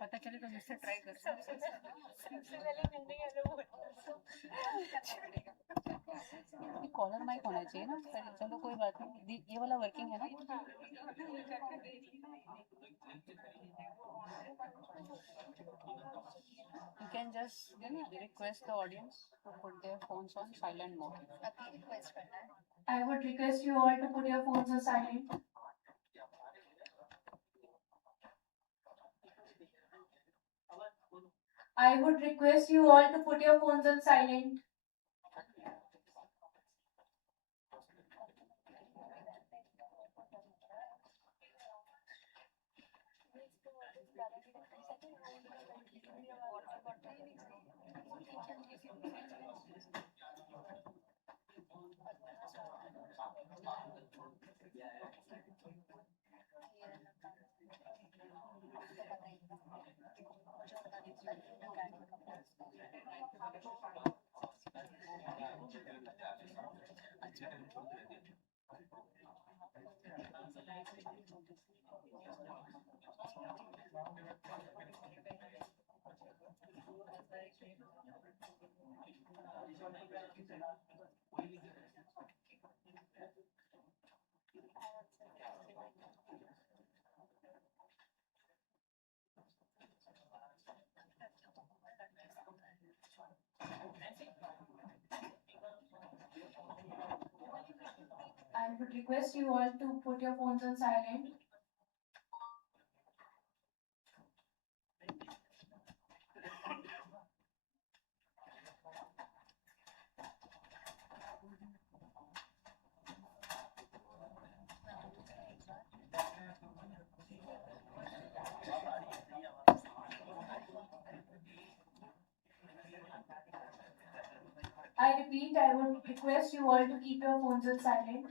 पता चले तो मुझसे ट्राई कर सकते हैं। सबसे पहले मैंने हेलो बोला कॉलर माइक होना चाहिए ना। चलो कोई बात नहीं, ये वाला वर्किंग है ना। You can just request the audience to put their phones on silent mode. अभी रिक्वेस्ट करना है. I would request you all to put your phones on silent. I would request you all to put your phones on silent. I would request you all to put your phones on silent. I repeat, I would request you all to keep your phones on silent.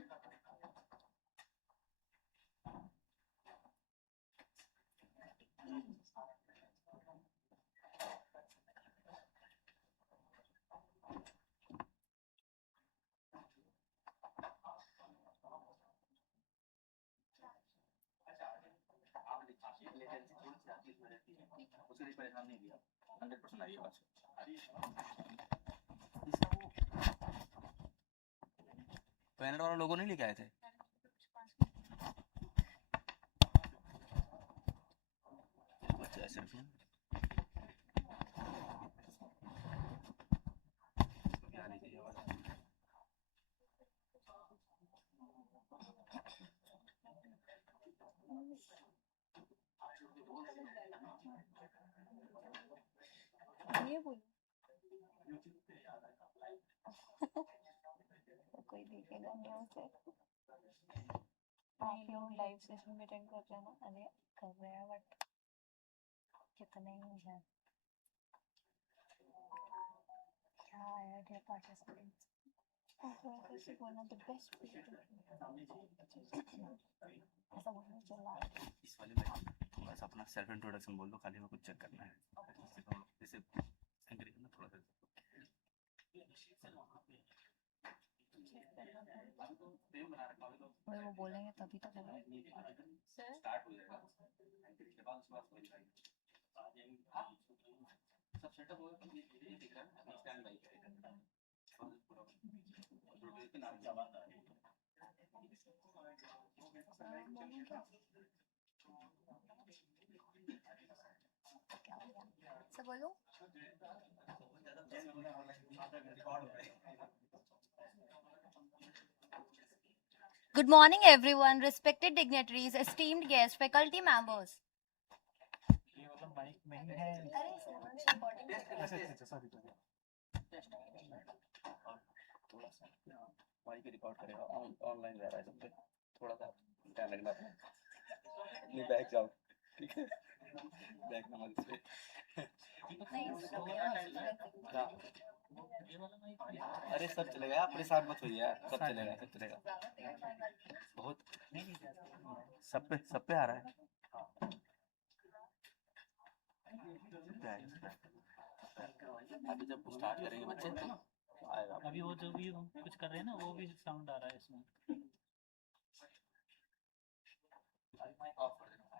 उसके लिए परेशान नहीं दिया 100% आई आवाज panel वाला लोगो नहीं लेके आए थे बच्चा ऐसे क्या नहीं चाहिए आवाज ये बोल कोई देखेगा नहीं उसे. आप लोग लाइव सेशन में अटेंड कर रहे हैं ना? अरे कर रहे हैं बट कितने ही हैं. क्या आया डियर पार्टिसिपेंट्स. कैसे बोलना द बेस्ट ऐसा बोलना चला. इस वाले में थोड़ा सा अपना सेल्फ इंट्रोडक्शन बोल दो खाली में कुछ चेक करना है जैसे एंकरिंग करना थोड़ा सा वो बोलेंगे तभी तो बोलेंगे. स्टार्ट हो जाएगा एंकरिंग के बाद उसके बाद कोई दिखाई सब सेटअप होगा तो ये दिख रहा है अभी स्टैंड बाई करेगा पूरा रोटेट के नाम क्या बात आ रही है सब बोलो. Good morning, everyone, respected dignitaries, esteemed guests, faculty members. Mic record करेगा ऑनलाइन जा रहा है सब पे थोड़ा सा टाइम लगना है नहीं बैक जाओ ठीक है बैक ना मत से अरे सब चलेगा परेशान मत होइए सब चलेगा बहुत सब पे आ रहा है अभी जब स्टार्ट करेंगे बच्चे तो आएगा अभी वो जो भी कुछ कर रहे हैं ना वो भी साउंड आ रहा है इसमें ऑफ कर देना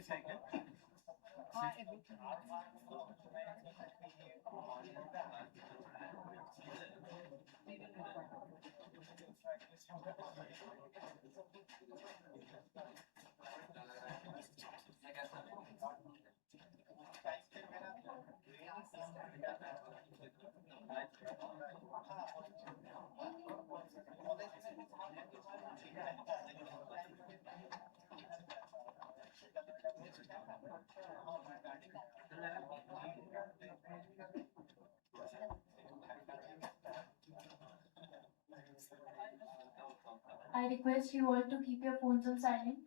ऑफिस है क्या? हाँ, everything. I request you all to keep your phones on silent.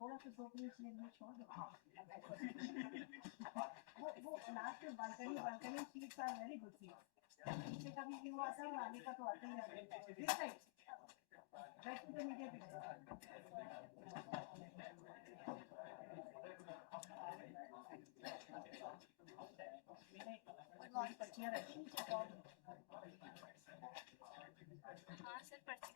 थोड़ा सा सोचने के लिए छोड़ दो। वो last balcony seats are very good seats. पीछे का भी व्यू आता है और आगे का तो आता ही है। This side back to the media picture. मैंने पर्चियाँ रखी और हाँ सर पर्ची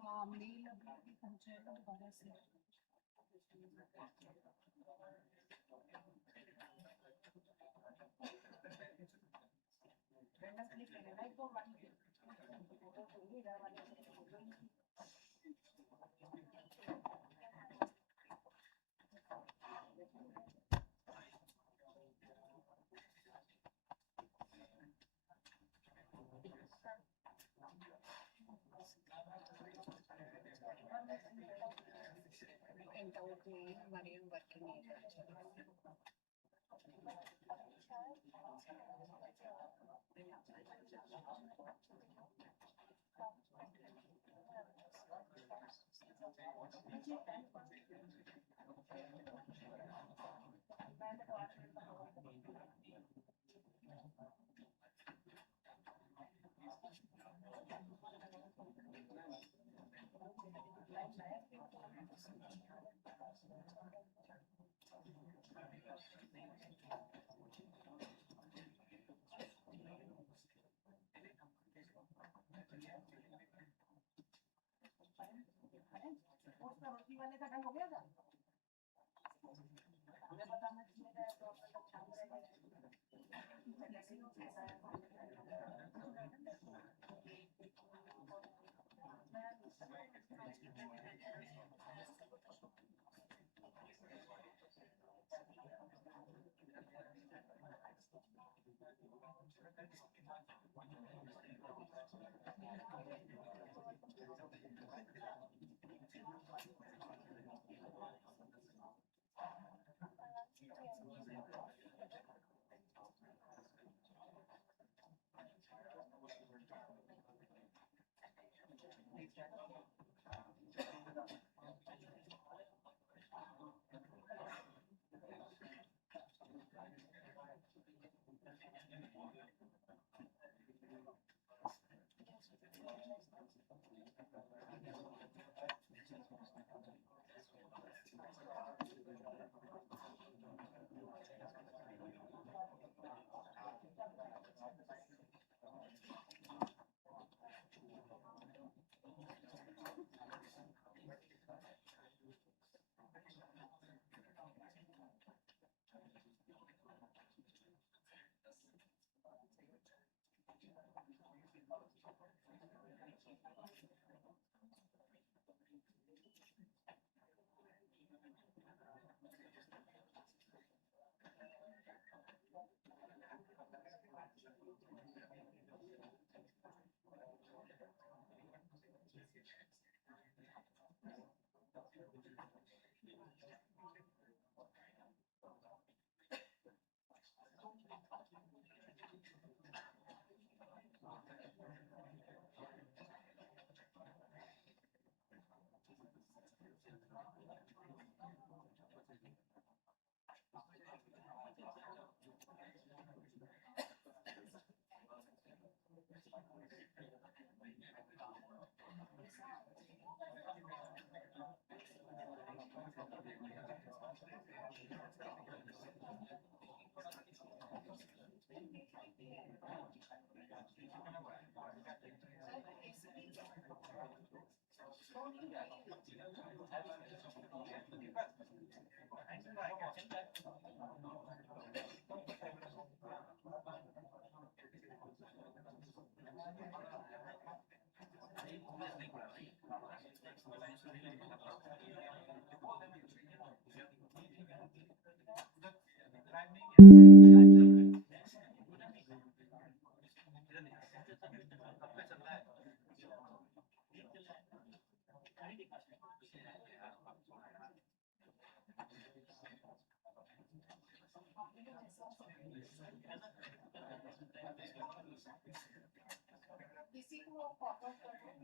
हाँ मेल अभी पहुँचाएगा दोबारा से। మరియు వర్కింగ్ ఏజ్ उसका रोटी वाले का ढंग हो गया था हमें पता मैं कितने का तो अपना तक शाम रहेगा कैसे ही कैसा है किसी को फॉरवर्ड कर दो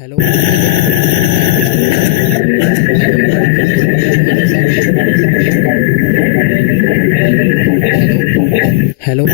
hello hello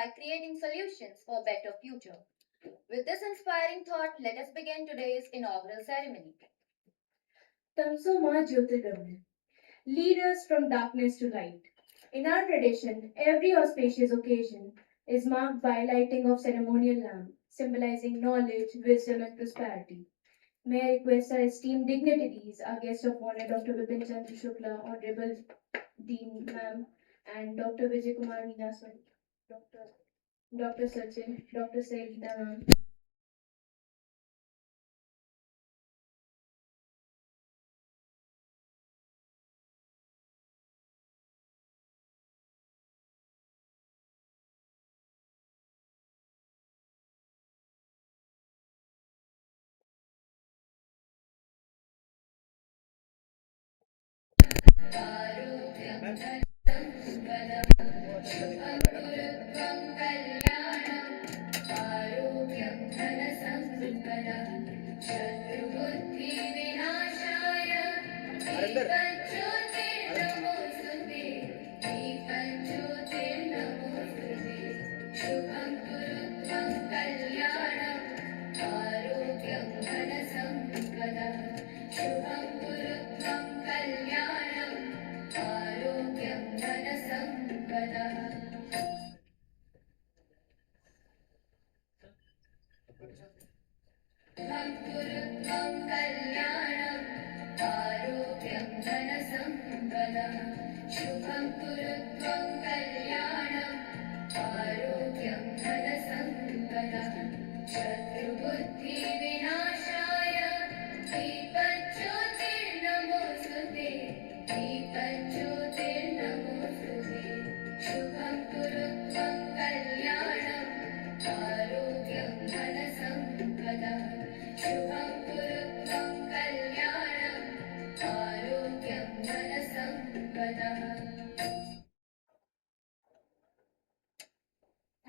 by creating solutions for a better future. With this inspiring thought, let us begin today's inaugural ceremony. Tamsoma Jyotirgamya. Lead us from darkness to light. In our tradition, every auspicious occasion is marked by lighting of ceremonial lamp, symbolizing knowledge, wisdom, and prosperity. May I request our esteemed dignitaries, our guest of honor, Dr. Vipin Chandra Shukla, Honorable Dean Ma'am, and Dr. Vijay Kumar Meena sir, Dr. Sachin, Dr. Sayeeda Ma'am,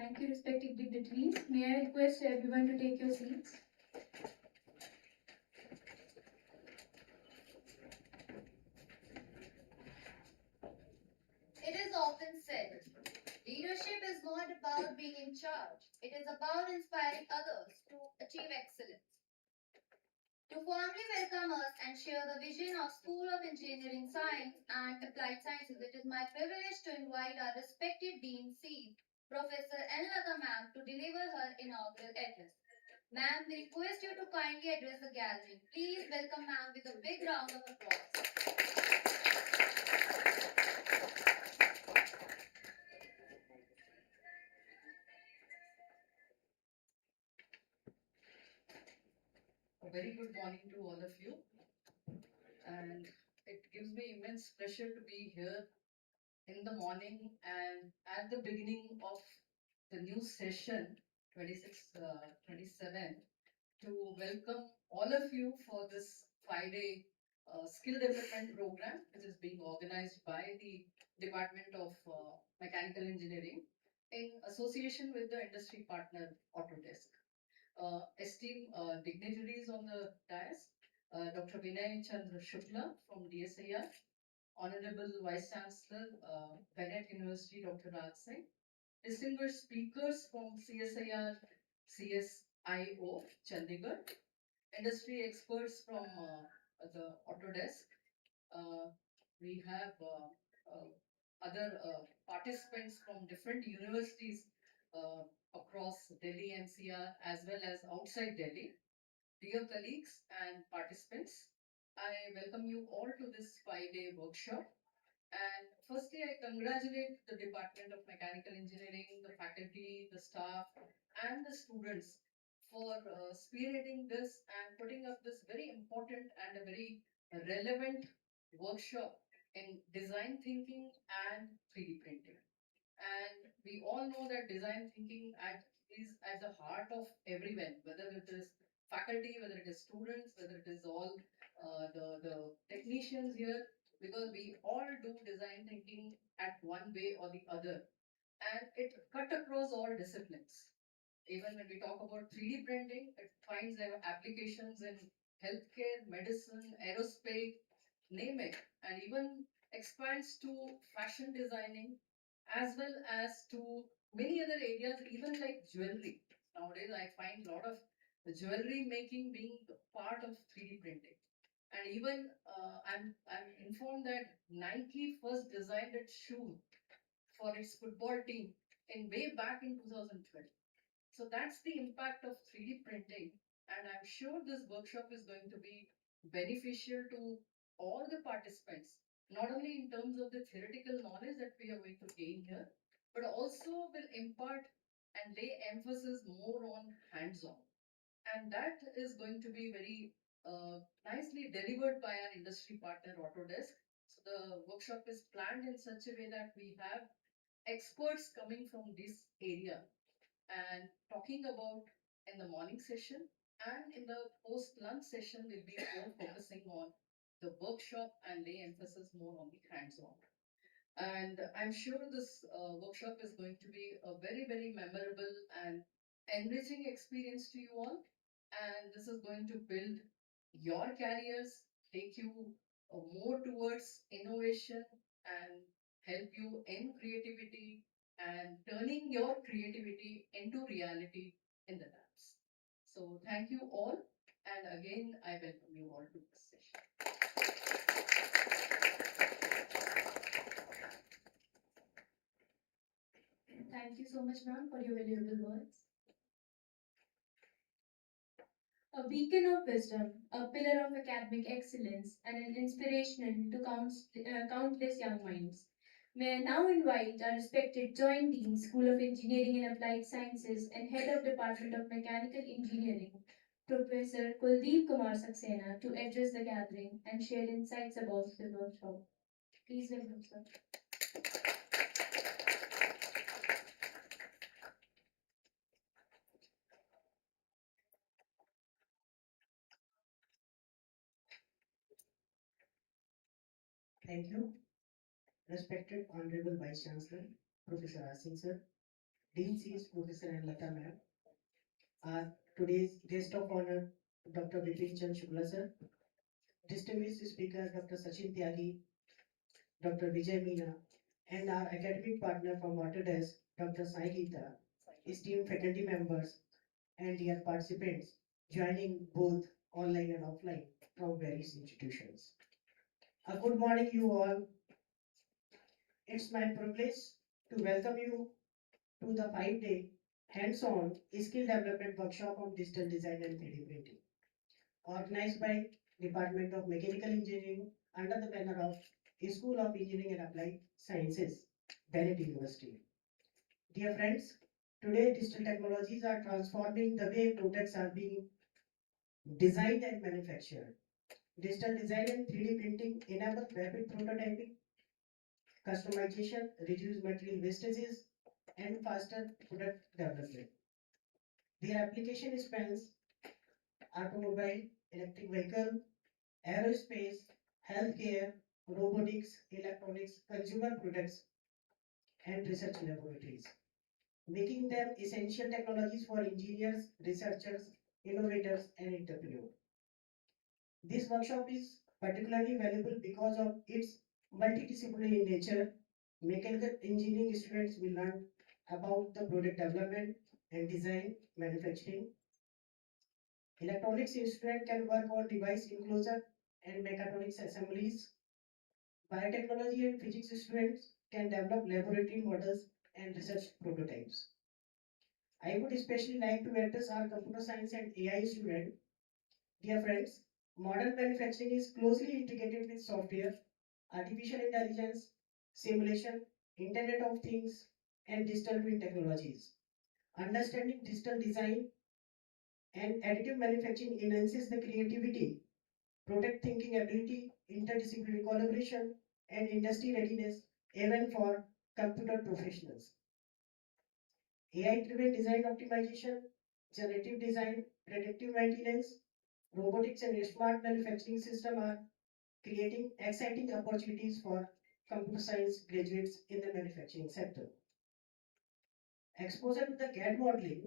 Thank you, respected dignitaries. May I request everyone to take your seats? It is often said, leadership is not about being in charge, it is about inspiring others to achieve excellence. To formally welcome us and share the vision of School of Engineering Science and Applied Sciences, it is my privilege to invite our respected Dean C, Professor N. Lata Ma'am, to deliver her inaugural address. Ma'am, we request you to kindly address the gathering. Please welcome Ma'am with a big round of applause. A very good morning to all of you, and it gives me immense pleasure to be here in the morning and at the beginning of the new session 26-27 to welcome all of you for this 5-day skill development program which is being organized by the Department of Mechanical Engineering in association with the industry partner Autodesk. Esteemed dignitaries on the dais, Dr. Vinay Chandra Shukla from DSIR, Honorable Vice Chancellor, Bennett University, Dr. Raj Singh, distinguished speakers from CSIR, CSIO, Chandigarh, industry experts from the Autodesk. We have other participants from different universities across Delhi NCR as well as outside Delhi. Dear colleagues and participants, I welcome you all to this 5-day workshop. And firstly, I congratulate the Department of Mechanical Engineering, the faculty, the staff, and the students for spearheading this and putting up this very important and a very relevant workshop in design thinking and 3D printing. And we all know that design thinking is at the heart of everyone, whether it is faculty, whether it is students, whether it is all the technicians here, because we all do design thinking at one way or the other. And it cut across all disciplines. Even when we talk about 3D printing, it finds their applications in healthcare, medicine, aerospace, name it, and even expands to fashion designing as well as to many other areas, even like jewelry. Nowadays, I find a lot of the jewelry making being part of 3D printing. And even I'm informed that Nike first designed its shoe for its football team in way back in 2012. So that's the impact of 3D printing. And I'm sure this workshop is going to be beneficial to all the participants, not only in terms of the theoretical knowledge that we are going to gain here, but also will impart and lay emphasis more on hands-on. And that is going to be very nicely delivered by our industry partner Autodesk. So the workshop is planned in such a way that we have experts coming from this area and talking about in the morning session, and in the post lunch session we'll be more focusing on the workshop and lay emphasis more on the hands on. And I'm sure this workshop is going to be a very, very memorable and enriching experience to you all. And this is going to build your careers, take you more towards innovation and help you in creativity and turning your creativity into reality in the labs. So thank you all. And again, I welcome you all to this session. Thank you so much, ma'am, for your valuable words. A beacon of wisdom, a pillar of academic excellence, and an inspiration to countless young minds. May I now invite our respected Joint Dean, School of Engineering and Applied Sciences, and Head of Department of Mechanical Engineering, Professor Kuldeep Kumar Saxena, to address the gathering and share insights about the workshop. Please welcome, sir. Thank you. Respected Honorable Vice Chancellor, Professor Asing Sir, Dean Cs, Professor Anlata Ma'am, our today's guest of honor, Dr. Vipin Chand Shukla Sir, distinguished speaker, Dr. Sachin Tyagi, Dr. Vijay Meena, and our academic partner from Autodesk, Dr. Sai Geeta, esteemed faculty members, and dear participants joining both online and offline from various institutions. A good morning, you all. It's my privilege to welcome you to the 5-day hands-on skill development workshop on digital design and 3D printing, organized by Department of Mechanical Engineering under the banner of School of Engineering and Applied Sciences, Bennett University. Dear friends, today digital technologies are transforming the way products are being designed and manufactured. Digital design and 3D printing enable rapid prototyping, customization, reduce material wastages, and faster product development. Their application spans automobile, electric vehicle, aerospace, healthcare, robotics, electronics, consumer products, and research laboratories, making them essential technologies for engineers, researchers, innovators, and entrepreneurs. This workshop is particularly valuable because of its multidisciplinary nature. Mechanical engineering students will learn about the product development and design, manufacturing. Electronics student can work on device enclosure and mechatronics assemblies. Biotechnology and physics students can develop laboratory models and research prototypes. I would especially like to address our computer science and AI student. Dear friends, modern manufacturing is closely integrated with software, artificial intelligence, simulation, Internet of Things, and digital twin technologies. Understanding digital design and additive manufacturing enhances the creativity, product thinking ability, interdisciplinary collaboration, and industry readiness even for computer professionals. AI-driven design optimization, generative design, predictive maintenance, robotics, and smart manufacturing system are creating exciting opportunities for computer science graduates in the manufacturing sector. Exposure to the CAD modeling,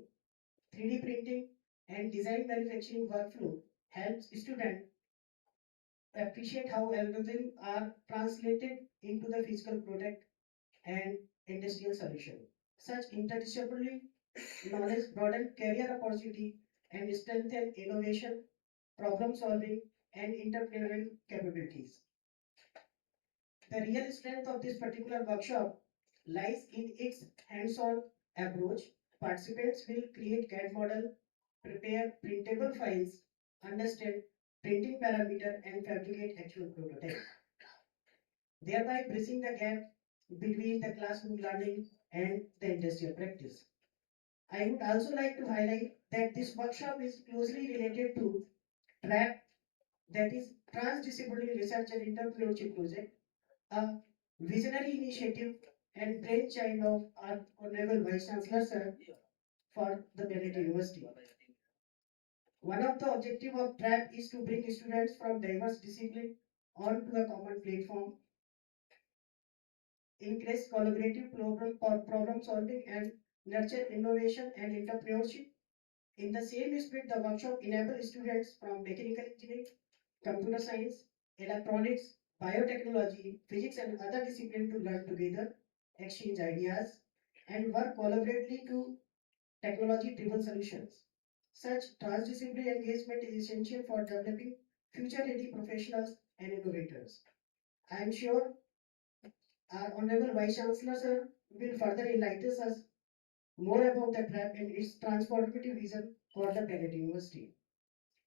3D printing, and design manufacturing workflow helps students appreciate how algorithms are translated into the physical product and industrial solution. Such interdisciplinary knowledge broaden career opportunity and strengthen innovation, problem solving, and entrepreneurial capabilities. The real strength of this particular workshop lies in its hands-on approach. Participants will create CAD model, prepare printable files, understand printing parameter, and fabricate actual prototype, thereby bridging the gap between the classroom learning and the industrial practice. I would also like to highlight that this workshop is closely related to TRAP, that is Transdisciplinary Research and Entrepreneurship Project, a visionary initiative and brainchild of our Honorable Vice Chancellor Sir for the Bennett University. One of the objectives of TRAP is to bring students from diverse disciplines onto a common platform. encourage collaborative problem solving, and nurture innovation and entrepreneurship. In the same spirit, the workshop enables students from mechanical engineering, computer science, electronics, biotechnology, physics, and other disciplines to learn together, exchange ideas, and work collaboratively to technology-driven solutions. Such transdisciplinary engagement is essential for developing future-ready professionals and innovators. I am sure our Honorable Vice Chancellor sir will further enlighten us more about the trap and its transformative vision for the Planet University.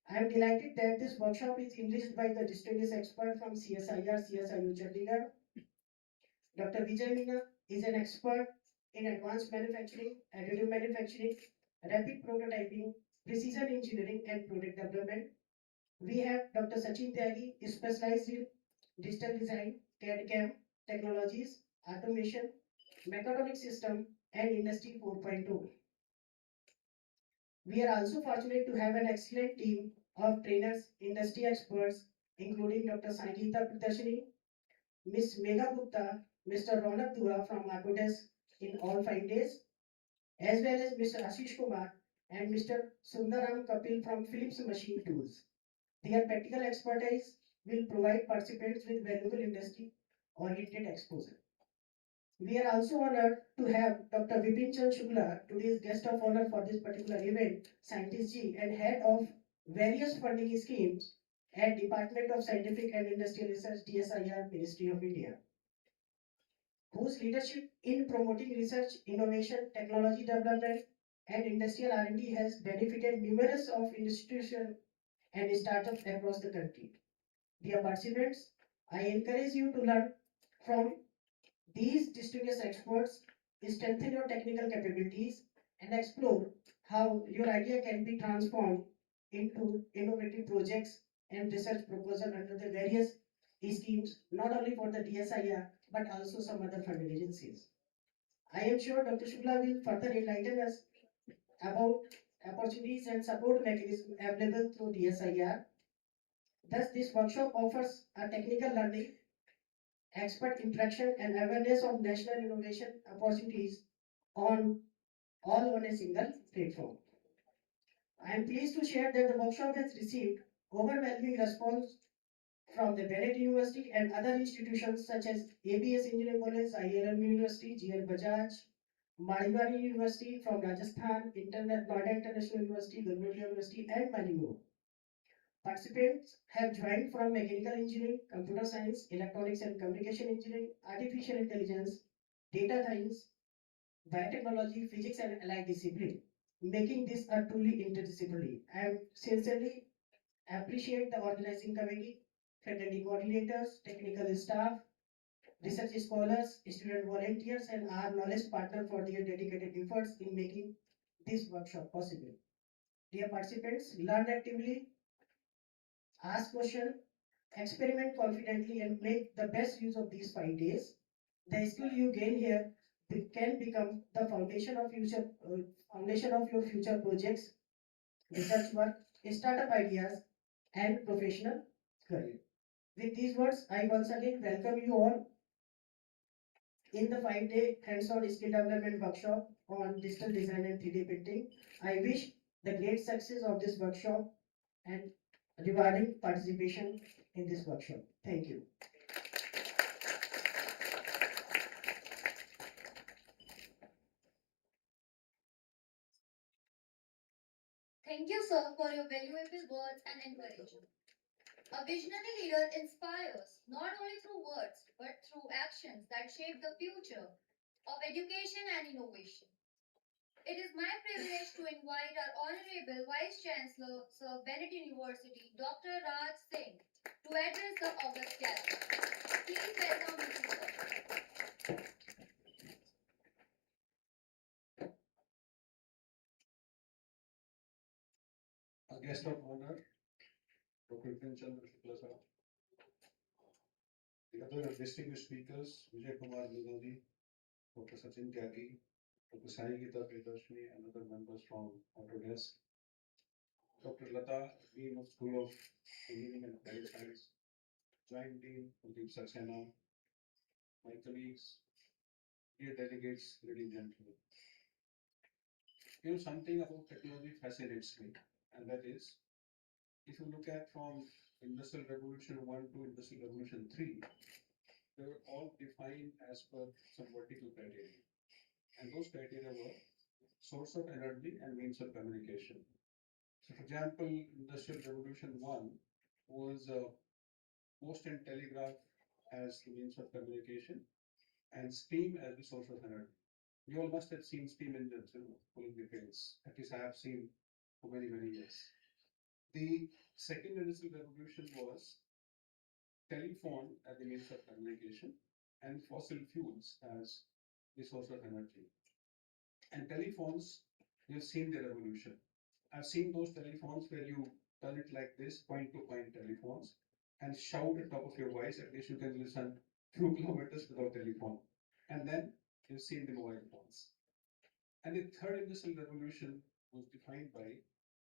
I am delighted that this workshop is enriched by the distinguished expert from CSIR, CSIU Chandigarh. Dr. Vijay Meena is an expert in advanced manufacturing, additive manufacturing, rapid prototyping, precision engineering, and product development. We have Dr. Sachin Tyagi, specialized in digital design, CAD/CAM technologies, automation, mechatronic system, and Industry 4.0. We are also fortunate to have an excellent team of trainers, industry experts, including Dr. Sangeeta Pradarshini, Ms. Megha Gupta, Mr. Ronak Dua from Autodesk in all 5 days, as well as Mr. Ashish Kumar and Mr. Sundaram Kapil from Philips Machine Tools. Their practical expertise will provide participants with valuable industry-oriented exposure. We are also honored to have Dr. Vipin Chand Shukla, today's guest of honor for this particular event, Scientist G and head of various funding schemes at Department of Scientific and Industrial Research, DSIR, Ministry of India, whose leadership in promoting research, innovation, technology development, and industrial R&D has benefited numerous of institutions and startups across the country. Dear participants, I encourage you to learn from these distinguished experts, strengthen your technical capabilities, and explore how your idea can be transformed into innovative projects and research proposal under the various schemes, not only for the DSIR, but also some other funding agencies. I am sure Dr. Shukla will further enlighten us about opportunities and support mechanisms available through DSIR. Thus, this workshop offers a technical learning, expert interaction, and awareness of national innovation opportunities on all on a single platform. I am pleased to share that the workshop has received overwhelming response from the Bennett University and other institutions such as ABS Engineering College, ILM University, GL Bajaj, Mahidari University from Rajasthan, Noida International University, Galwadi University, and many more. Participants have joined from mechanical engineering, computer science, electronics and communication engineering, artificial intelligence, data science, biotechnology, physics, and allied discipline, making this a truly interdisciplinary. I sincerely appreciate the organizing committee, faculty coordinators, technical staff, research scholars, student volunteers, and our knowledge partner for their dedicated efforts in making this workshop possible. Dear participants, learn actively, ask questions, experiment confidently, and make the best use of these 5 days. The skill you gain here can become the foundation of your future projects, research work, startup ideas, and professional career. With these words, I once again welcome you all in the 5-day hands-on skill development workshop on digital design and 3D printing. I wish the great success of this workshop and rewarding participation in this workshop. Thank you. Thank you, sir, for your valuable words and encouragement. A visionary leader inspires not only through words but through actions that shape the future of education and innovation. It is my privilege to invite our Honorable Vice Chancellor, Sir Bennett University, Dr. Raj Singh, to address the August gathering. Please welcome Mr. Sir. A guest of honor, Dr. Vinchandra Shukla sir. The other distinguished speakers, Vijay Kumar Vinodji, Dr. Sachin Tyagi, Dr. Sangeeta Pradarshini, and other members from Autodesk. Dr. Lata, Dean of School of Engineering and Applied Science, Joint Dean Kuldeep Saxena, my colleagues, dear delegates, ladies and gentlemen. You know, something about technology fascinates me, and that is, if you look at from Industrial Revolution 1 to Industrial Revolution 3, they were all defined as per some vertical criteria. And those criteria were source of energy and means of communication. So, for example, Industrial Revolution 1 was post and telegraph as the means of communication and steam as the source of energy. You all must have seen steam engines, pulling the trains. At least I have seen for many, many years. The second industrial revolution was telephone as the means of communication and fossil fuels as the source of energy. And telephones, you've seen the revolution. I've seen those telephones where you turn it like this, point to point telephones, and shout at top of your voice. At least you can listen few kilometers without telephone. And then you've seen the mobile phones. And the third industrial revolution was defined by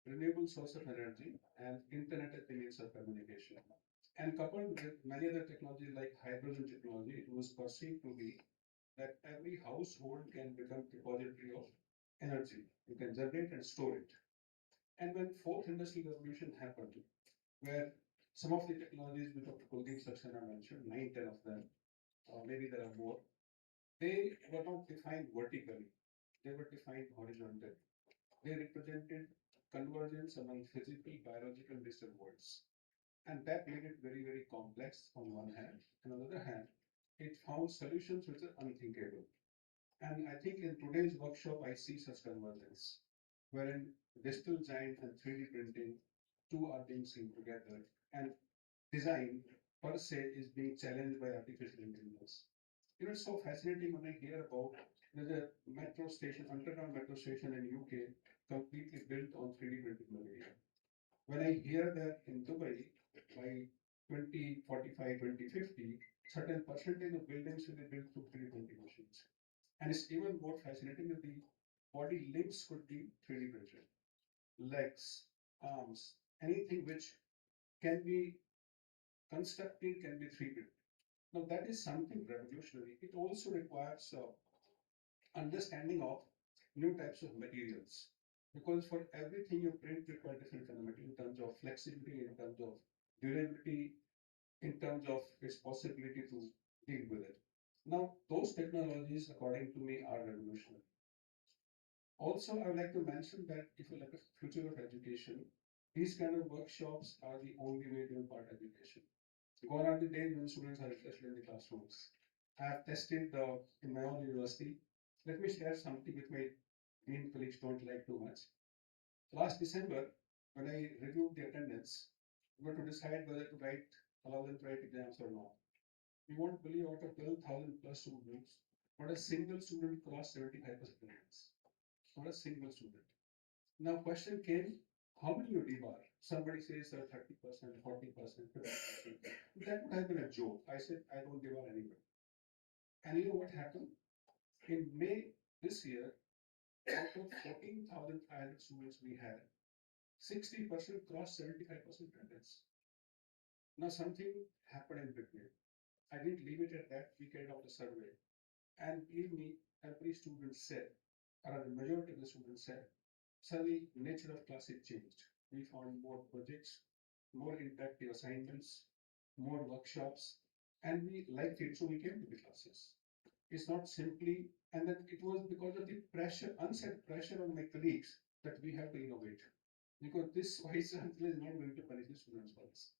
renewable source of energy and internet as the means of communication. And coupled with many other technologies like hydrogen technology, it was perceived to be that every household can become repository of energy. You can generate and store it. And when fourth industrial revolution happened, where some of the technologies which Dr. Kuldeep Saxena mentioned, 9, 10 of them, or maybe there are more, they were not defined vertically, they were defined horizontally. They represented convergence among physical, biological, and digital worlds. And that made it very, very complex on one hand. And on the other hand, it found solutions which are unthinkable. And I think in today's workshop, I see such convergence, wherein digital design and 3D printing, two are being seen together. And design per se is being challenged by artificial intelligence. You know, it's so fascinating when I hear about there's a metro station, underground metro station in UK, completely built on 3D printed material. When I hear that in Dubai, by 2045, 2050, certain percentage of buildings will be built through 3D printing machines. And it's even more fascinating that the body limbs could be 3D printed. Legs, arms, anything which can be constructed can be 3D printed. Now that is something revolutionary. It also requires understanding of new types of materials. Because for everything you print require different kind of material in terms of flexibility, in terms of durability, in terms of its possibility to deal with it. Now, those technologies, according to me, are revolutionary. Also, I would like to mention that if you look at the future of education, these kind of workshops are the only way to impart education. Gone are the days when students are interested in the classrooms. I have tested in my own university. Let me share something with my dean colleagues don't like too much. Last December, when I reviewed the attendance, we were to decide whether to allow them to write exams or not. You won't believe out of 12,000 plus students, not a single student crossed 75% attendance. Not a single student. Now, question came, how many you debar? Somebody says 30%, 40%, 50%. That would have been a joke. I said, I don't debar anybody. And you know what happened? In May this year, out of 14,500 students we had, 60% crossed 75% attendance. Now, something happened in between. I didn't leave it at that. We carried out a survey. And believe me, every student said, or the majority of the students said, suddenly nature of classes changed. We found more projects, more interactive assignments, more workshops, and we liked it, so we came to the classes. It's not simply, and then it was because of the pressure, unsaid pressure on my colleagues that we have to innovate. Because this vice chancellor is not going to punish the students for this.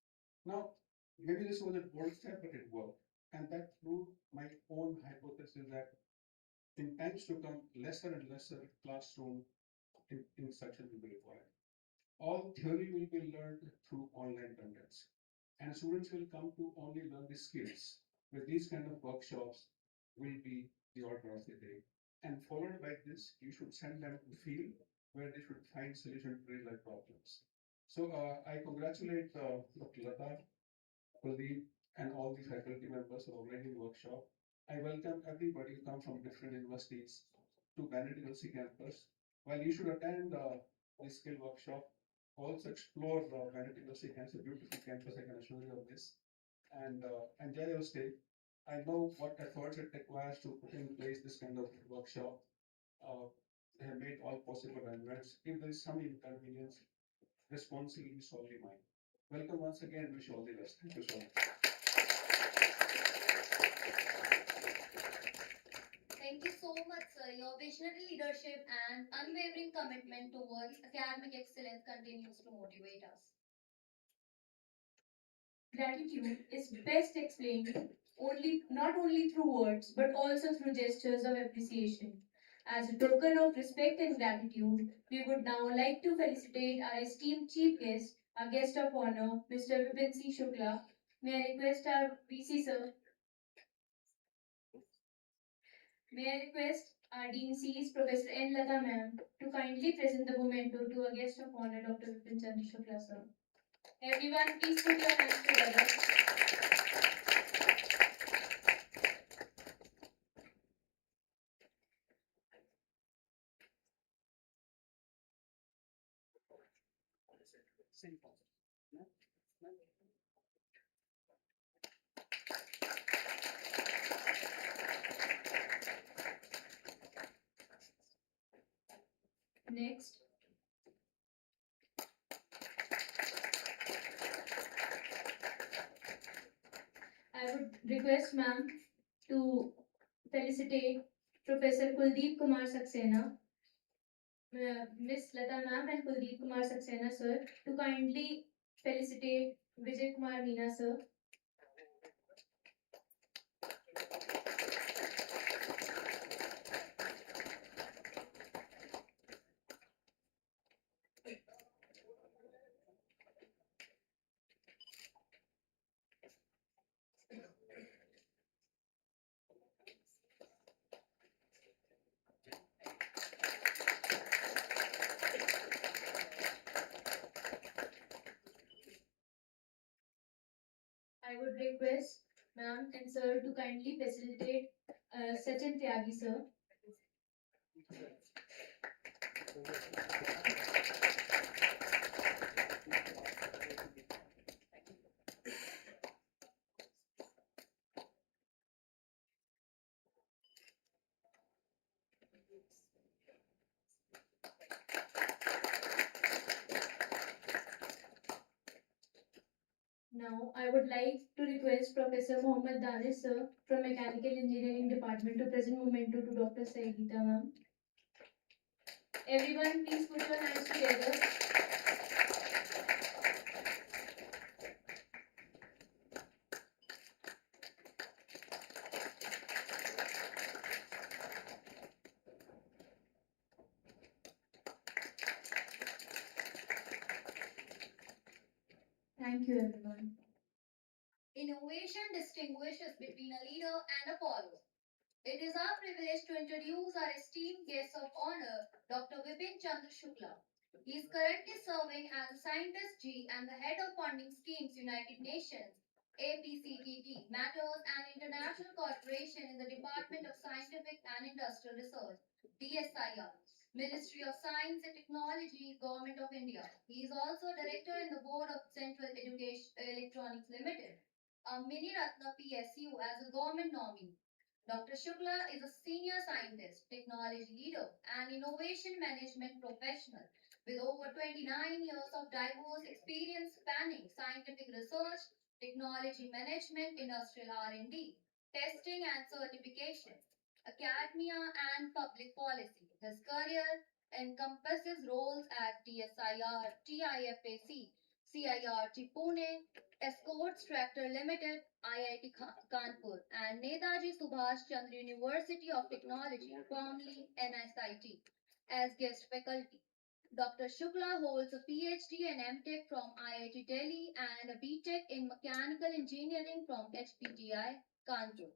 Now, maybe this was a bold step, but it worked. And that proved my own hypothesis that in times to come, lesser and lesser classroom instruction will be required. All theory will be learned through online contents. And students will come to only learn the skills. With these kind of workshops will be the order of the day. And followed by this, you should send them to field where they should find solution to real life problems. So I congratulate Dr. Lata, Kuldeep, and all the faculty members for organizing the workshop. I welcome everybody who come from different universities to Bangalore University campus. While you should attend the skill workshop, also explore Bangalore University campus, a beautiful campus, I can assure you of this, and enjoy your stay. I know what efforts it requires to put in place this kind of workshop. They have made all possible arrangements. If there is some inconvenience, responsibility is solely mine. Welcome once again. Wish you all the best. Thank you so much. Thank you so much, sir. Your visionary leadership and unwavering commitment towards academic excellence continues to motivate us. Gratitude is best explained not only through words but also through gestures of appreciation. As a token of respect and gratitude, we would now like to felicitate our esteemed chief guest, our guest of honor, Mr. Vipin C. Shukla. May I request our VC sir? May I request our Dean Cs, Professor N. Lata ma'am, to kindly present the memento to our guest of honor, Dr. Vipin Chandra Shukla sir. Everyone, please put your hands together. Next, I would request ma'am to felicitate Professor Kuldeep Kumar Saxena, Miss Lata ma'am and Kuldeep Kumar Saxena sir to kindly felicitate Vijay Kumar Meena sir. I would request ma'am and sir to kindly facilitate Sachin Tyagi sir. Now, I would like to request Professor Mohammad Danish sir from Mechanical Engineering Department to present memento to Dr. Saigita ma'am. Everyone, please put your hands together. Thank you, everyone. Innovation distinguishes between a leader and a follower. It is our privilege to introduce our esteemed guest of honor, Dr. Vipin Chandra Shukla. He is currently serving as a Scientist G and the Head of Funding Schemes, United Nations, APCTT, Matters and International Cooperation in the Department of Scientific and Industrial Research, DSIR, Ministry of Science and Technology, Government of India. He is also Director in the Board of Central Education Electronics Limited, a Mini Ratna PSU as a government nominee. Dr. Shukla is a senior scientist, technology leader, and innovation management professional with over 29 years of diverse experience spanning scientific research, technology management, industrial R&D, testing and certification, academia, and public policy. His career encompasses roles at DSIR, TIFAC, CIRT Pune, Escorts Tractor Limited, IIT Kanpur, and Netaji Subhash Chandra University of Technology, formerly NSIT, as guest faculty. Dr. Shukla holds a PhD and MTech from IIT Delhi and a BTech in Mechanical Engineering from HPTI, Kanpur.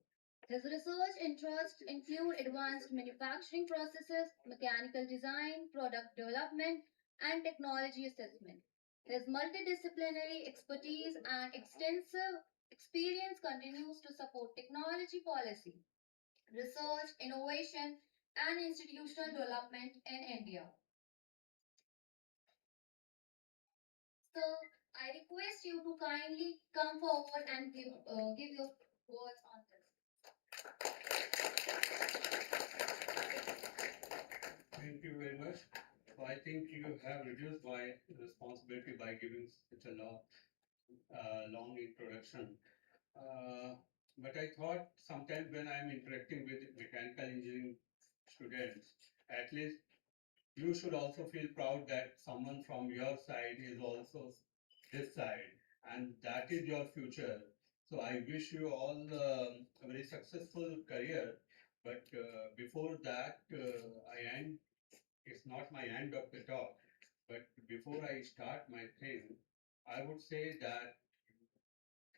His research interests include advanced manufacturing processes, mechanical design, product development, and technology assessment. His multidisciplinary expertise and extensive experience continues to support technology policy, research, innovation, and institutional development in India. So, I request you to kindly come forward and give your words on this. think you have reduced my responsibility by giving such a long introduction. But I thought sometimes when I'm interacting with mechanical engineering students, at least you should also feel proud that someone from your side is also this side, and that is your future. So I wish you all a very successful career. But before that, I end. It's not my end of the talk. But before I start my thing, I would say that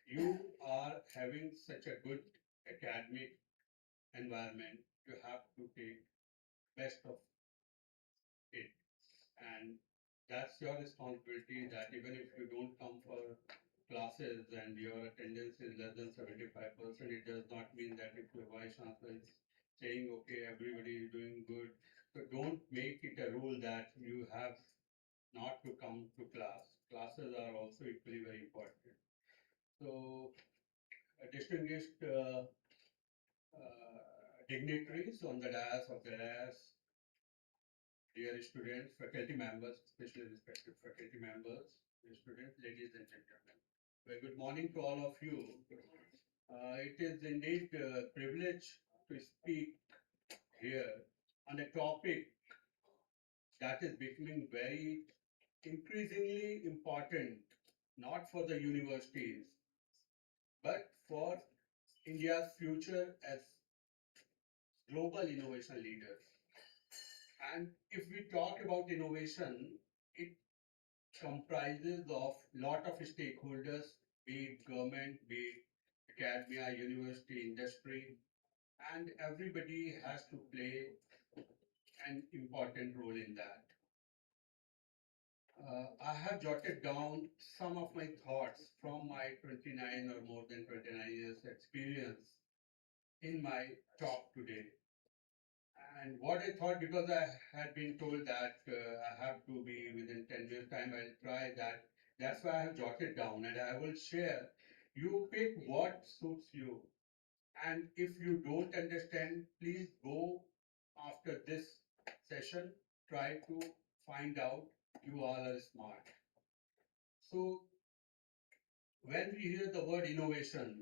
you are having such a good academic environment. You have to take best of it, and that's your responsibility. That even if you don't come for classes and your attendance is less than 75%, it does not mean that if your vice chancellor is saying okay, everybody is doing good, so don't make it a rule that you have not to come to class. Classes are also equally very important. So, distinguished dignitaries on the dais of the dais, dear students, faculty members, especially respected faculty members, students, ladies and gentlemen. Well, good morning to all of you. It is indeed a privilege to speak here on a topic that is becoming very increasingly important, not for the universities, but for India's future as global innovation leaders. And if we talk about innovation, it comprises of lot of stakeholders, be it government, be it academia, university, industry, and everybody has to play an important role in that. I have jotted down some of my thoughts from my 29 or more than 29 years experience in my talk today. And what I thought, because I had been told that I have to be within 10 minutes time, I'll try that. That's why I have jotted down and I will share. You pick what suits you. And if you don't understand, please go after this session, try to find out. You all are smart. So when we hear the word innovation,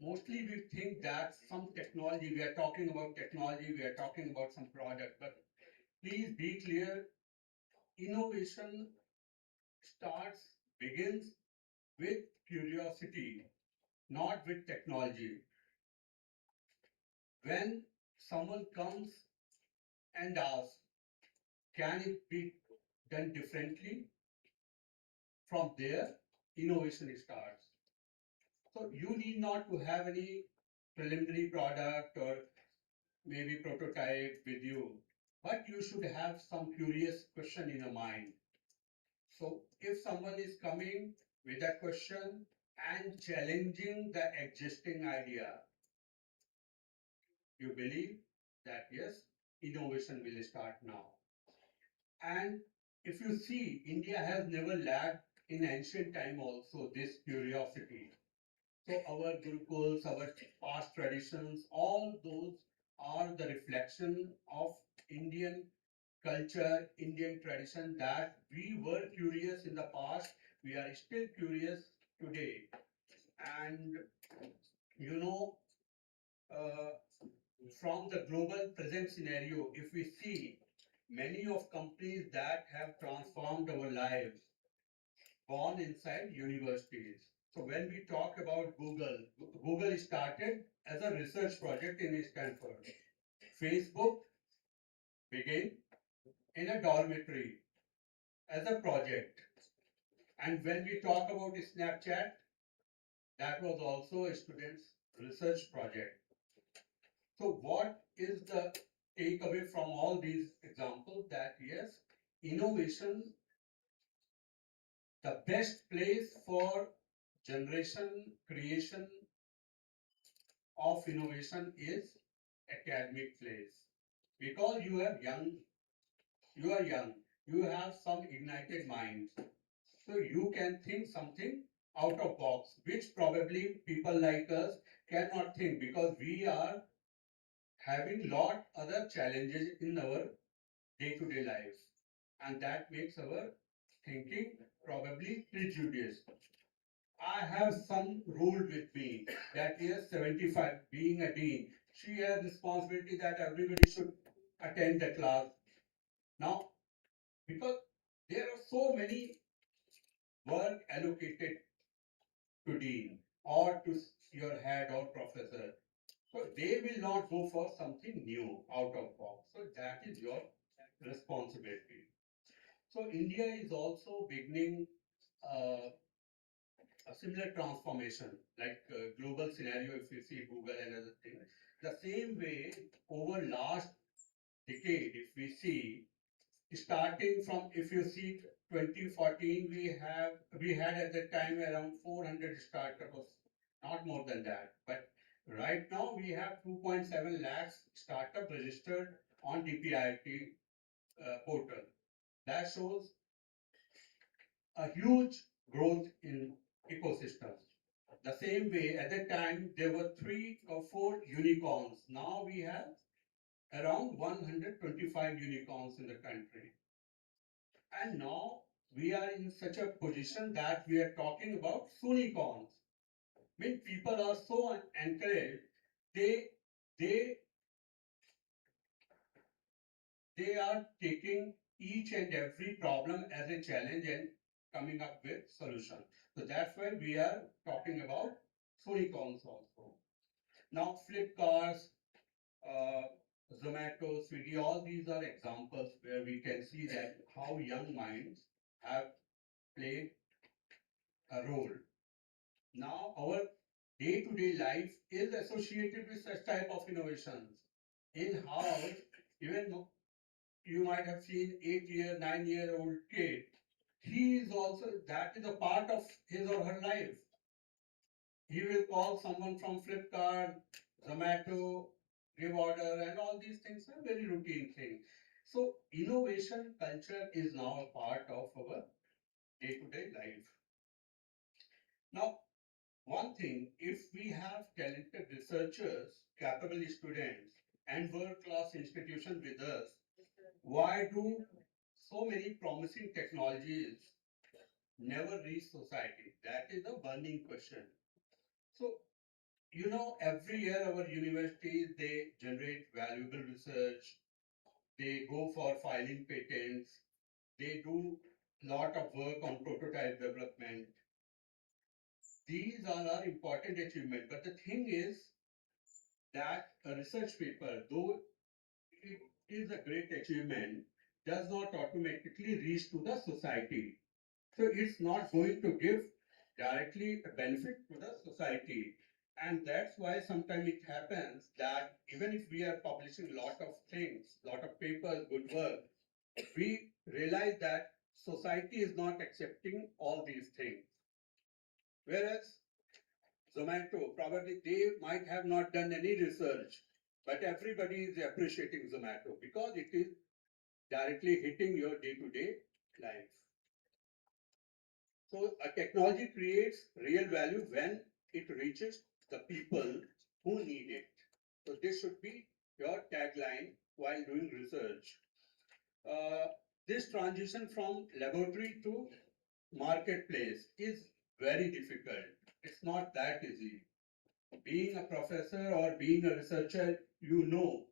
mostly we think that some technology, we are talking about technology, we are talking about some product, but please be clear, innovation begins with curiosity, not with technology. When someone comes and asks, can it be done differently? From there, innovation starts. So you need not to have any preliminary product or maybe prototype with you, but you should have some curious question in your mind. So if someone is coming with a question and challenging the existing idea, you believe that yes, innovation will start now. And if you see, India has never lacked in ancient time also this curiosity. So our Gurukuls, our past traditions, all those are the reflection of Indian culture, Indian tradition, that we were curious in the past, we are still curious today. And you know, from the global present scenario, if we see many of companies that have transformed our lives, born inside universities. So when we talk about Google, Google started as a research project in Stanford. Facebook began in a dormitory as a project. And when we talk about Snapchat, that was also a student's research project. So what is the takeaway from all these examples? That yes, innovation, the best place for generation, creation of innovation is academic place. Because you are young, you have some ignited minds. So you can think something out of box, which probably people like us cannot think, because we are having lot other challenges in our day-to-day life, and that makes our thinking probably prejudiced. I have some rule with me that is 75, being a dean. She has responsibility that everybody should attend the class. Now, because there are so many work allocated to dean or to your head or professor, so they will not go for something new out of box. So that is your responsibility. So India is also beginning a similar transformation, like global scenario. If you see Google and other things, the same way over last decade, if we see, starting from, if you see 2014, we had at that time around 400 startups, not more than that. But right now we have 2.7 lakhs startup registered on DPIIT portal. That shows a huge growth in ecosystems. The same way, at that time, there were 3 or 4 unicorns. Now we have around 125 unicorns in the country. And now we are in such a position that we are talking about unicorns. I mean, people are so encouraged, they, they, they are taking each and every problem as a challenge and coming up with solutions. So that's why we are talking about unicorns also. Now, Flipkart, Zomato, Swiggy, all these are examples where we can see that how young minds have played a role. Now, our day-to-day life is associated with such type of innovations. In house, even you might have seen 8-year, 9-year-old kid. He is also, that is a part of his or her life. He will call someone from Flipkart, Zomato, give order, and all these things are very routine thing. So innovation culture is now a part of our day-to-day life. Now, one thing, if we have talented researchers, capable students, and world-class institutions with us, why do so many promising technologies never reach society? That is a burning question. So, every year our universities, they generate valuable research, they go for filing patents, they do lot of work on prototype development. These are our important achievements. But the thing is that a research paper, though it is a great achievement, does not automatically reach to the society. So it's not going to give directly a benefit to the society. And that's why sometimes it happens that even if we are publishing a lot of things, lot of papers, good work, we realize that society is not accepting all these things. Whereas Zomato, probably they might have not done any research, but everybody is appreciating Zomato because it is directly hitting your day-to-day life. So a technology creates real value when it reaches the people who need it. So this should be your tagline while doing research. This transition from laboratory to marketplace is very difficult. It's not that easy. Being a professor or being a researcher, you know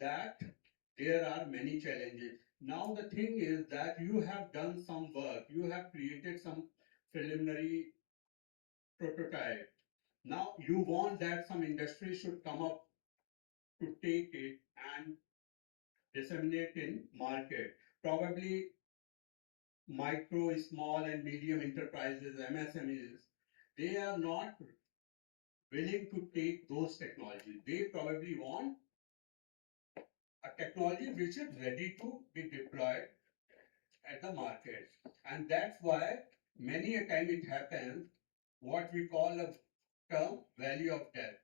that there are many challenges. Now the thing is that you have done some work, you have created some preliminary prototype. Now you want that some industry should come up to take it and disseminate in market. Probably micro, small and medium enterprises, MSMEs, they are not willing to take those technologies. They probably want a technology which is ready to be deployed at the market. And that's why many a time it happens what we call a term value of death.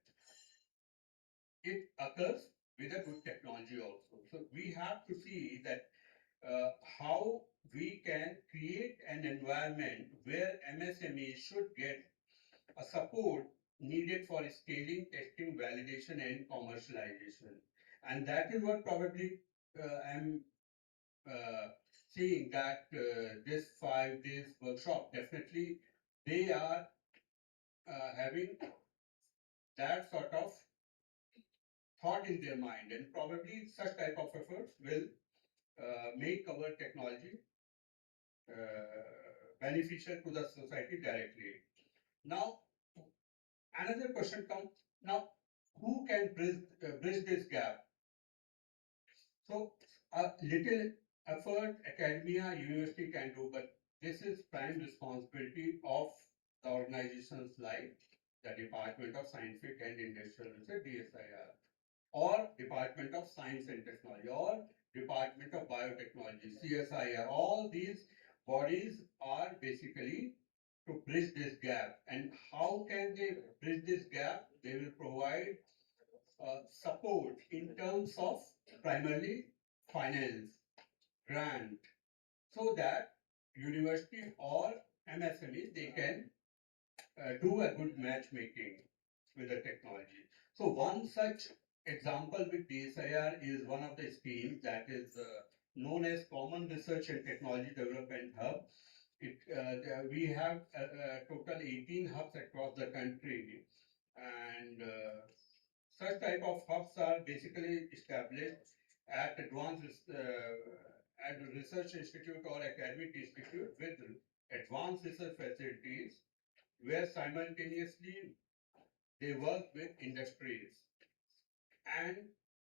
It occurs with a good technology also. So we have to see that how we can create an environment where MSME should get a support needed for scaling, testing, validation, and commercialization. And that is what probably I'm seeing that this 5 days workshop, definitely they are having that sort of thought in their mind, and probably such type of efforts will make our technology beneficial to the society directly. Now, another question comes now: who can bridge this gap? So, a little effort academia, university can do, but this is prime responsibility of the organizations like the Department of Scientific and Industrial Research (DSIR), or Department of Science and Technology, or Department of Biotechnology (CSIR). All these bodies are basically to bridge this gap. And how can they bridge this gap? They will provide support in terms of primarily finance, grant, so that university or MSMEs, they can do a good matchmaking with the technology. So one such example with DSIR is one of the schemes that is known as Common Research and Technology Development Hub. We have total 18 hubs across the country, and such type of hubs are basically established at at a research institute or academic institute with advanced research facilities, where simultaneously they work with industries, and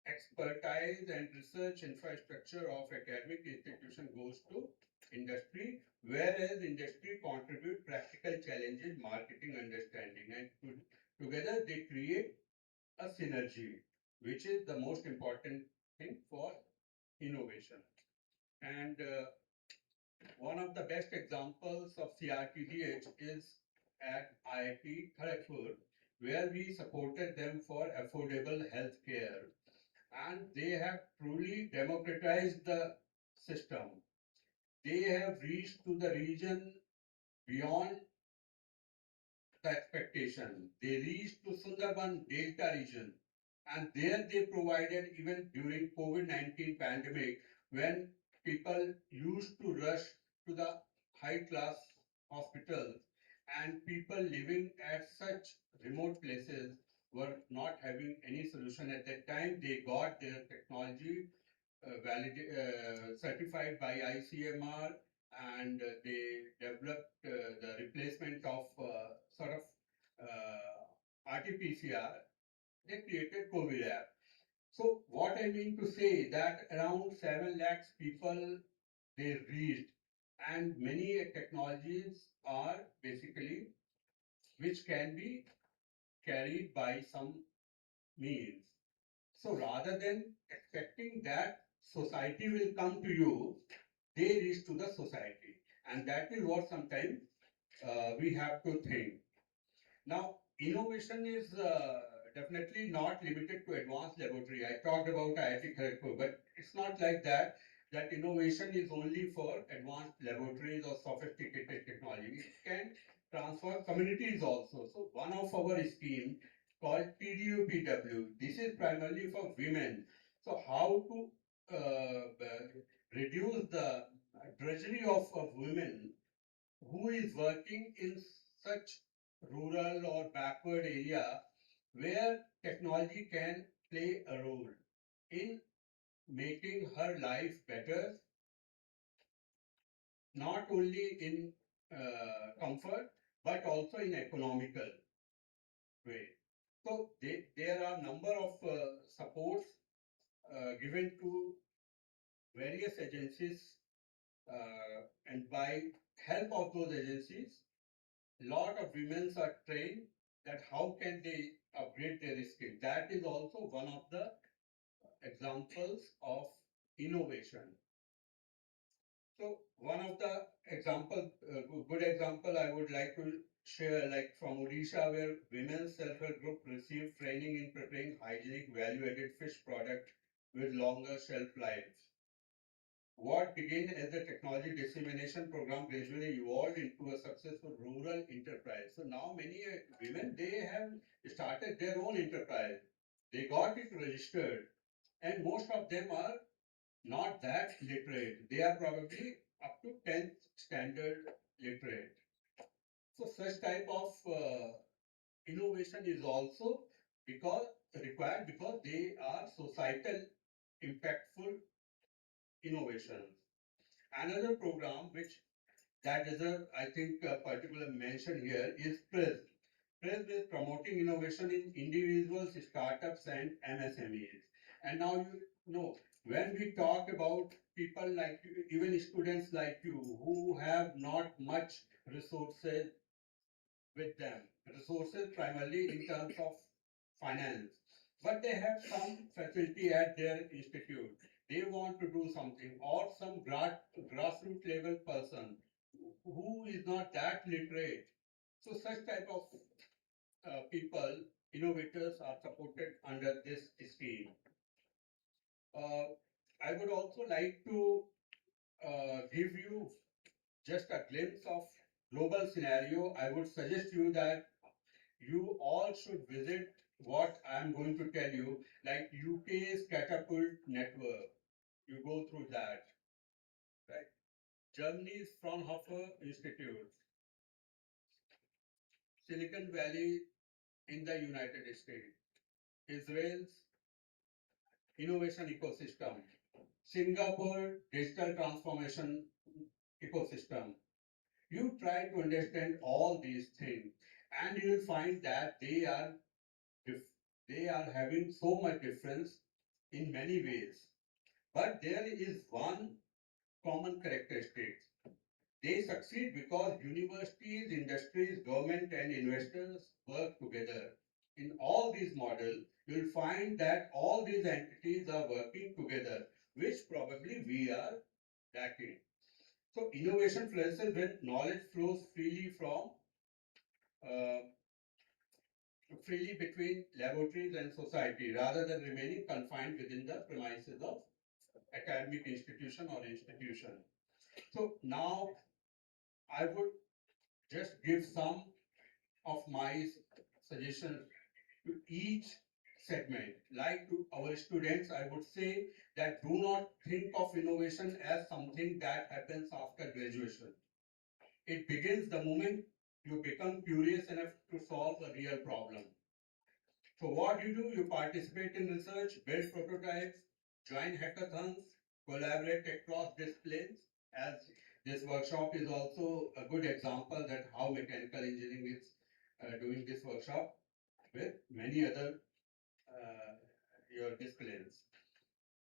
expertise and research infrastructure of academic institution goes to industry, whereas industry contribute practical challenges, marketing understanding, and together they create a synergy, which is the most important thing for innovation. And one of the best examples of CRTDH is at IIT Kharagpur, where we supported them for affordable healthcare, and they have truly democratized the system. They have reached to the region beyond the expectation. They reached to Sundarban Delta region, and there they provided, even during COVID-19 pandemic, when people used to rush to the high class hospitals, and people living at such remote places were not having any solution at that time. They got their technology certified by ICMR, and they developed the replacement of sort of RT-PCR. They created COVID app. So what I mean to say that around 7 lakhs people they reached, and many technologies are basically which can be carried by some means. So rather than expecting that society will come to you, they reach to the society, and that is what sometimes we have to think. Now, innovation is definitely not limited to advanced laboratory. I talked about IIT Kharagpur, but it's not like that. That innovation is only for advanced laboratories or sophisticated technology. It can transform communities also. So one of our schemes called TDUPW. This is primarily for women. So how to reduce the drudgery of women who is working in such rural or backward area, where technology can play a role in making her life better, not only in comfort, but also in economical way. So there are number of supports given to various agencies, and by help of those agencies, lot of women are trained that how can they upgrade their skill. That is also one of the examples of innovation. So one of the good example I would like to share, like from Odisha, where women's self-help group received training in preparing hygienic value-added fish product with longer shelf life. What began as a technology dissemination program gradually evolved into a successful rural enterprise. So now many women, they have started their own enterprise. They got it registered, and most of them are not that literate. They are probably up to 10th standard literate. So such type of innovation is also because required because they are societal impactful innovations. Another program which that deserves, I think, a particular mention here is PRISM. PRISM is promoting innovation in individuals, startups, and MSMEs. And now you know when we talk about people like you, even students like you who have not much resources with them, resources primarily in terms of finance, but they have some facility at their institute. They want to do something, or some grassroots level person who is not that literate. So such type of people, innovators are supported under this scheme. I would also like to give you just a glimpse of global scenario. I would suggest you that you all should visit what I am going to tell you, like UK's Catapult Network. You go through that, right? Germany's Fraunhofer Institute, Silicon Valley in the United States, Israel's innovation ecosystem, Singapore digital transformation ecosystem. You try to understand all these things, and you will find that they are having so much difference in many ways. But there is one common characteristic. They succeed because universities, industries, government, and investors work together. In all these models, you'll find that all these entities are working together, which probably we are lacking. So innovation flourishes when knowledge flows uh, freely between laboratories and society, rather than remaining confined within the premises of academic institution or institution. So now I would just give some of my suggestions to each segment. Like to our students, I would say that do not think of innovation as something that happens after graduation. It begins the moment you become curious enough to solve a real problem. So what you do, you participate in research, build prototypes, join hackathons, collaborate across disciplines. As this workshop is also a good example that how mechanical engineering is doing this workshop with many other your disciplines.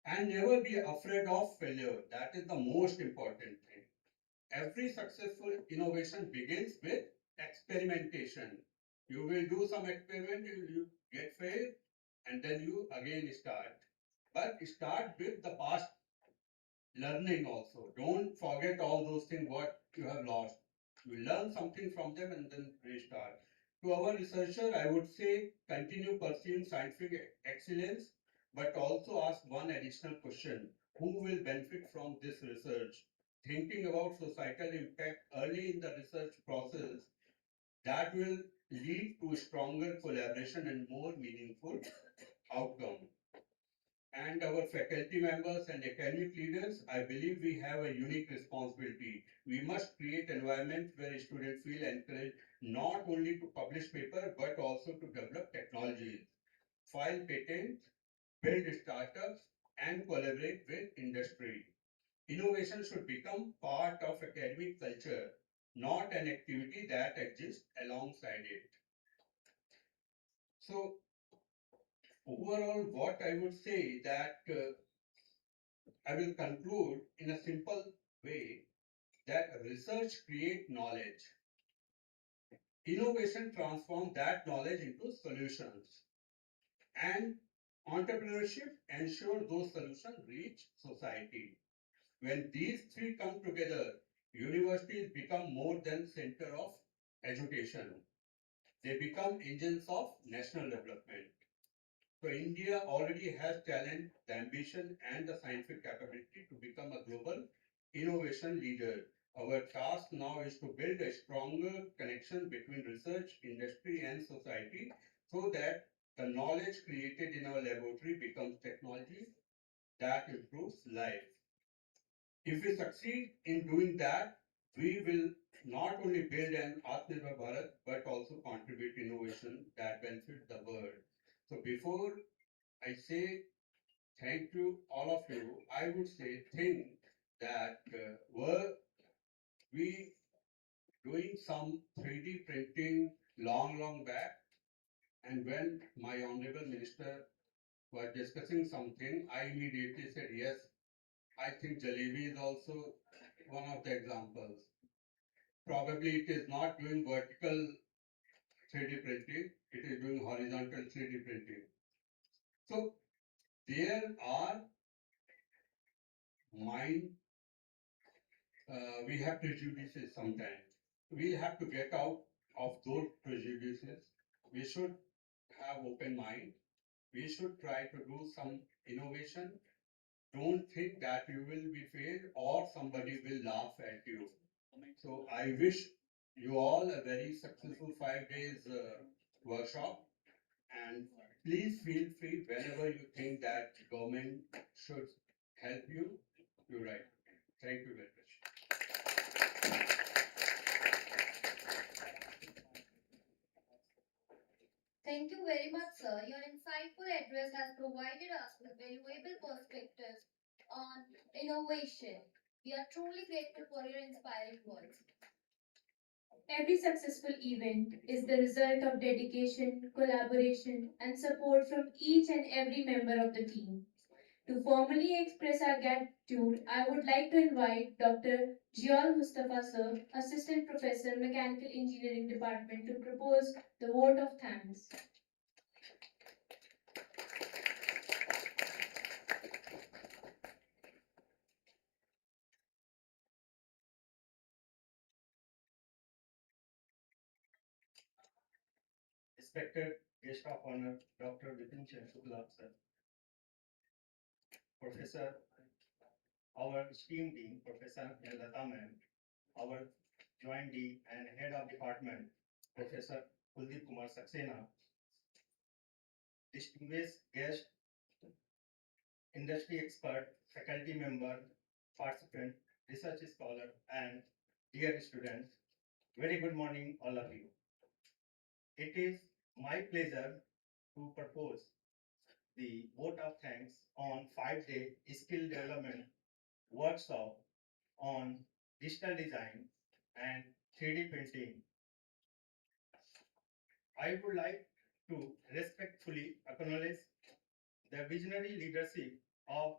And never be afraid of failure. That is the most important thing. Every successful innovation begins with experimentation. You will do some experiment, you get failed, and then you again start. But start with the past learning also. Don't forget all those things what you have lost. You learn something from them and then restart. To our researcher, I would say continue pursuing scientific excellence, but also ask one additional question. Who will benefit from this research? Thinking about societal impact early in the research process, that will lead to stronger collaboration and more meaningful outcome. And our faculty members and academic leaders, I believe we have a unique responsibility. We must create environment where students feel encouraged not only to publish paper, but also to develop technologies, file patents, build startups, and collaborate with industry. Innovation should become part of academic culture, not an activity that exists alongside it. So overall, what I would say that I will conclude in a simple way that research creates knowledge. Innovation transforms that knowledge into solutions. And entrepreneurship ensures those solutions reach society. When these three come together, universities become more than center of education. They become engines of national development. So India already has talent, the ambition, and the scientific capability to become a global innovation leader. Our task now is to build a stronger connection between research, industry, and society so that the knowledge created in our laboratory becomes technology that improves life. If we succeed in doing that, we will not only build an Atmanirbhar Bharat, but also contribute innovation that benefits the world. So before I say thank you, all of you, I would say think that were we doing some 3D printing long back, and when my honorable minister was discussing something, I immediately said yes. I think jalebi is also one of the examples. Probably it is not doing vertical 3D printing, it is doing horizontal 3D printing. So there are mind, we have prejudices sometimes. We have to get out of those prejudices. We should have open mind. We should try to do some innovation. Don't think that you will be failed or somebody will laugh at you. So I wish you all a very successful 5 days workshop, and please feel free whenever you think that government should help you, you write. Thank you very much. Thank you very much, sir. Your insightful address has provided us with valuable perspectives on innovation. We are truly grateful for your inspiring words. Every successful event is the result of dedication, collaboration, and support from each and every member of the team. To formally express our gratitude, I would like to invite Dr. Jial Mustafa Sir, Assistant Professor, Mechanical Engineering Department, to propose the vote of thanks. Respected guest of honor, Dr. Vipin Chandra Shukla, sir. Professor, our esteemed dean, Professor Lata ma'am, our joint dean and head of department, Professor Kuldeep Kumar Saxena, distinguished guest, industry expert, faculty member, participant, research scholar, and dear students, very good morning, all of you. It is my pleasure to propose the vote of thanks on 5-day skill development workshop on digital design and 3D printing. I would like to respectfully acknowledge the visionary leadership of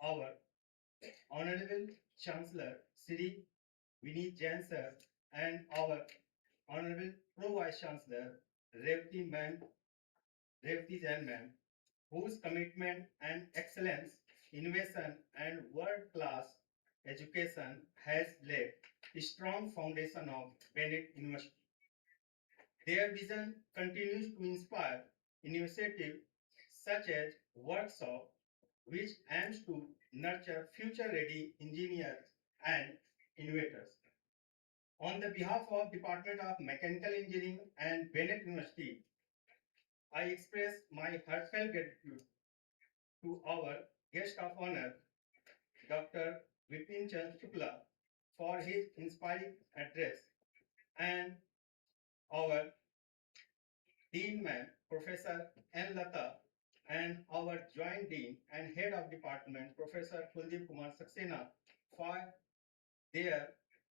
our Honorable Chancellor Sri Vineet Jain sir and our Honorable Pro Vice Chancellor Revati Jain ma'am, whose commitment and excellence, innovation, and world-class education has laid a strong foundation of Bennett University. Their vision continues to inspire initiatives such as workshop, which aims to nurture future-ready engineers and innovators. On the behalf of Department of Mechanical Engineering and Bennett University, I express my heartfelt gratitude to our guest of honor, Dr. Vipin Chandra Shukla, for his inspiring address, and our Dean Ma'am, Professor N. Lata, and our Joint Dean and Head of Department, Professor Kuldeep Kumar Saxena, for their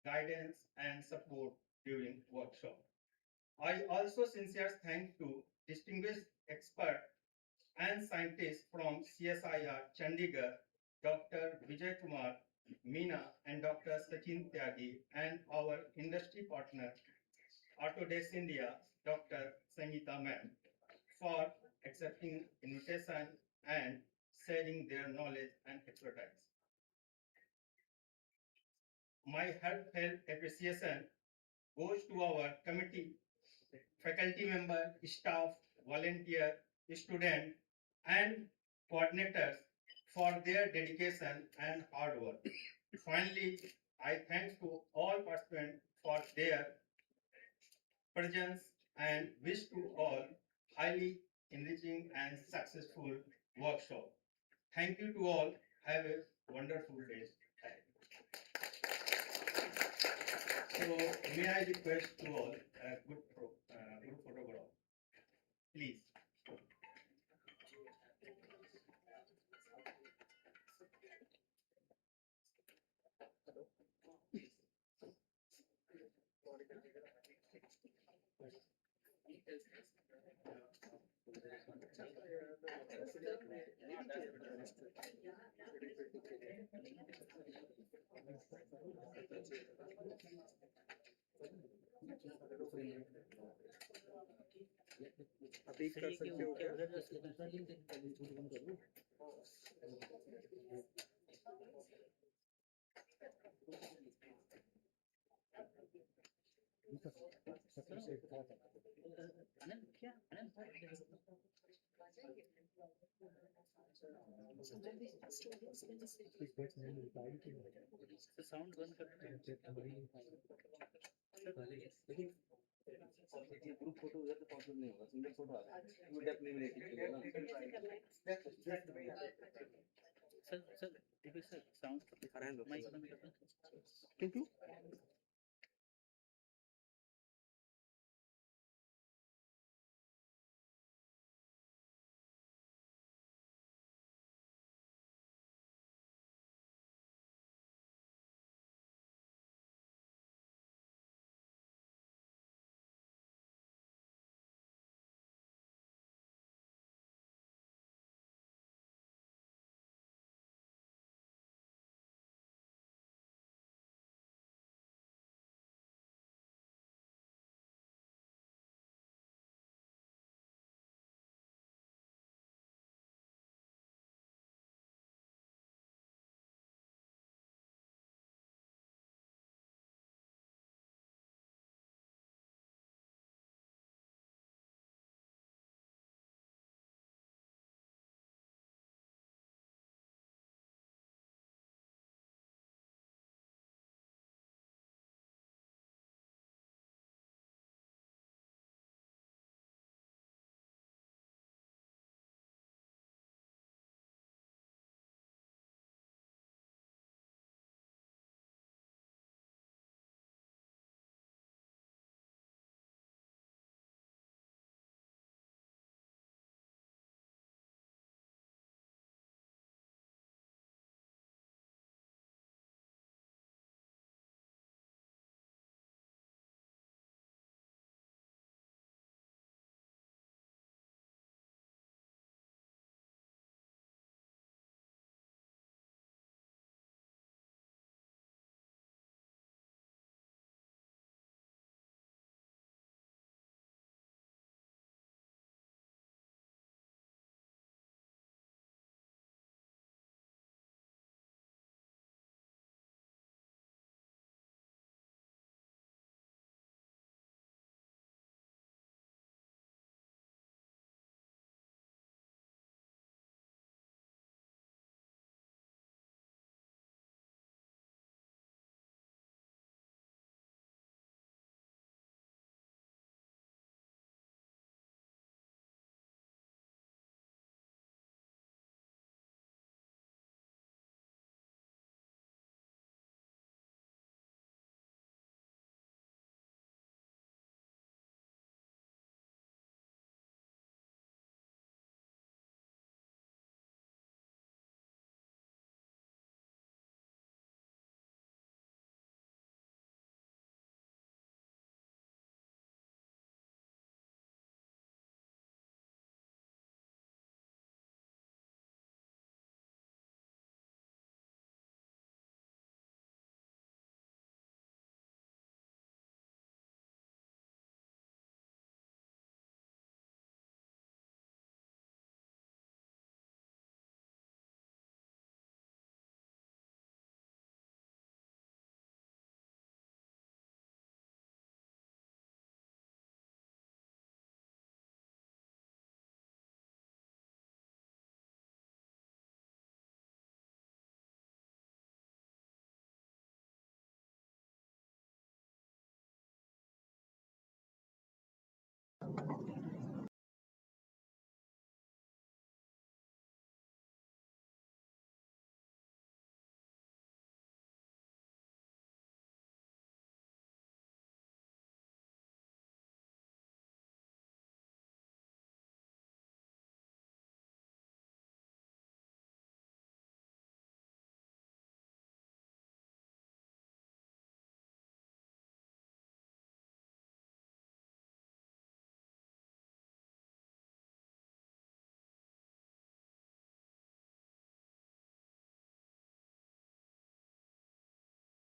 guidance and support during workshop. I also sincere thanks to distinguished expert and scientists from CSIR Chandigarh, Dr. Vijay Kumar Meena and Dr. Sachin Tyagi, and our industry partner, Autodesk India, Dr. Sangeeta Ma'am, for accepting invitation and sharing their knowledge and expertise. My heartfelt appreciation goes to our committee, faculty member, staff, volunteer, student, and coordinators for their dedication and hard work. Finally, I thank to all participants for their presence and wish to all highly enriching and successful workshop. Thank you to all. Have a wonderful day. So may I request to all group photograph, please. अभी कर सकते हो क्या उधर दूसरा link बंद कर दूं अनंत क्या अनंत साउंड बंद कर ग्रुप फोटो उधर से पॉसिबल नहीं होगा सिंगल फोटो आता है वो डेफिनेटली सर सर देखिए सर साउंड माइक बंद कर क्यों क्यों